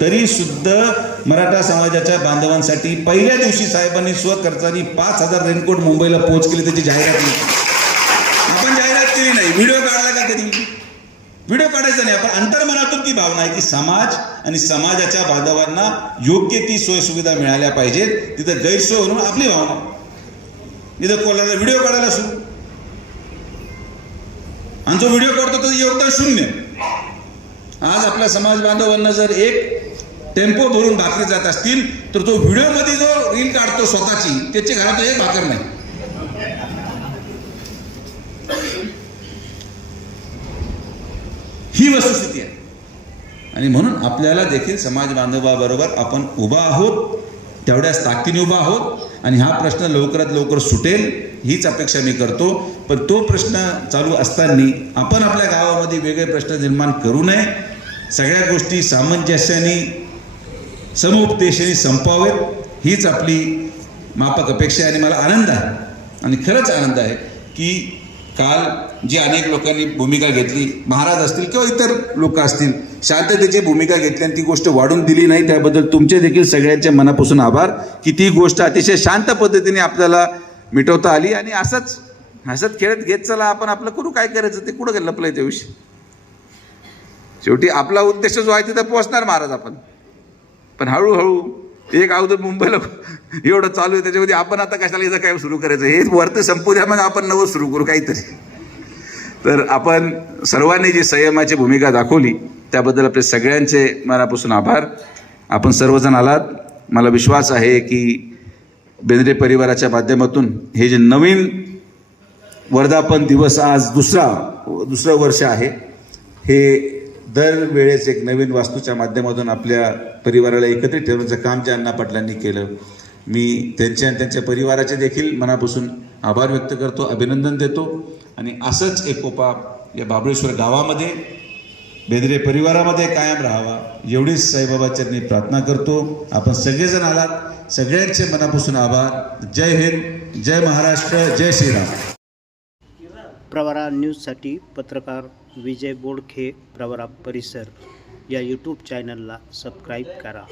तरी सुद्धा मराठा समाजाच्या बांधवांसाठी पहिल्या दिवशी साहेबांनी स्वखर्चानी पाच हजार रेनकोट मुंबईला पोहोच केली त्याची जाहिरात केली. आपण जाहिरात केली नाही. व्हिडिओ काढला का कधी? व्हिडिओ काढायचा नाही. आपण अंतर्मनातून ती भावना आहे की समाज आणि समाजाच्या बांधवांना योग्य ती सोय सुविधा मिळाल्या पाहिजेत. तिथं गैरसोय म्हणून आपली भावना. इथं कोणाला व्हिडिओ काढायला सुरू? आणि जो व्हिडिओ काढतो त्याचं योगदान शून्य. आज आपल्या समाज बांधवांना जर एक टेम्पो भरून भाकरी जात असतील तर तो व्हिडिओमध्ये जो रील काढतो स्वतःची त्याची घरात एक भाकर नाही. ही वस्तुस्थिती आहे. आणि म्हणून आपल्याला देखील समाज बांधवाबरोबर आपण उभा आहोत तेवढ्याच ताकदीने उभा आहोत आणि हा प्रश्न लवकरात लवकर सुटेल हीच अपेक्षा मी करतो. पण तो प्रश्न चालू असताना आपण आपल्या गावामध्ये वेगळे प्रश्न निर्माण करू नये. सगळ्या गोष्टी सामंजस्याने समुपदेशाने संपावेत. हीच आपली मापक अपेक्षा आहे आणि मला आनंद आहे. आणि खरंच आनंद आहे की काल जी अनेक लोकांनी भूमिका घेतली महाराज असतील किंवा इतर लोक असतील शांततेची भूमिका घेतली आणि ती गोष्ट वाढून दिली नाही त्याबद्दल तुमचे देखील सगळ्यांच्या मनापासून आभार की ती गोष्ट अतिशय शांत पद्धतीने आपल्याला मिटवता आली आणि असंच हसत खेळत घेत चला आपण आपलं करू काय करायचं ते कुठं लपलंय त्याविषयी शेवटी आपला उद्देश जो आहे तिथं पोहोचणार महाराज आपण. पण हळूहळू एक अगोदर मुंबईला एवढं चालू आहे त्याच्यामध्ये आपण आता कशाला इथं काय सुरू करायचं? हे वरती संपू द्या मग आपण नवं सुरू करू काहीतरी. तर आपण सर्वांनी जी संयमाची भूमिका दाखवली त्याबद्दल आपले सगळ्यांचे मनापासून आभार. आपण सर्वजण आलात. मला विश्वास आहे की बेंद्रे परिवाराच्या माध्यमातून हे जे नवीन वर्धापन दिवस आज दुसरा दुसरं वर्ष आहे हे दरवेळेस एक नवीन वास्तूच्या माध्यमातून आपल्या परिवाराला एकत्रित ठेवण्याचं काम जे अण्णा पाटलांनी केलं मी त्यांच्या आणि त्यांच्या परिवाराचे देखील मनापासून आभार व्यक्त करतो अभिनंदन देतो. आणि असंच एकोपा या बाबळेश्वर गावामध्ये बेदरे परिवारामध्ये कायम राहावा एवढीच साईबाबाच्या मी प्रार्थना करतो. आपण सगळेजण आलात सगळ्यांचे मनापासून आभार. जय हिंद जय महाराष्ट्र जय श्रीराम. प्रवरा न्यूजसाठी पत्रकार विजय बोडखे प्रवरा परिसर या यूट्यूब चॅनलला सबस्क्राईब करा.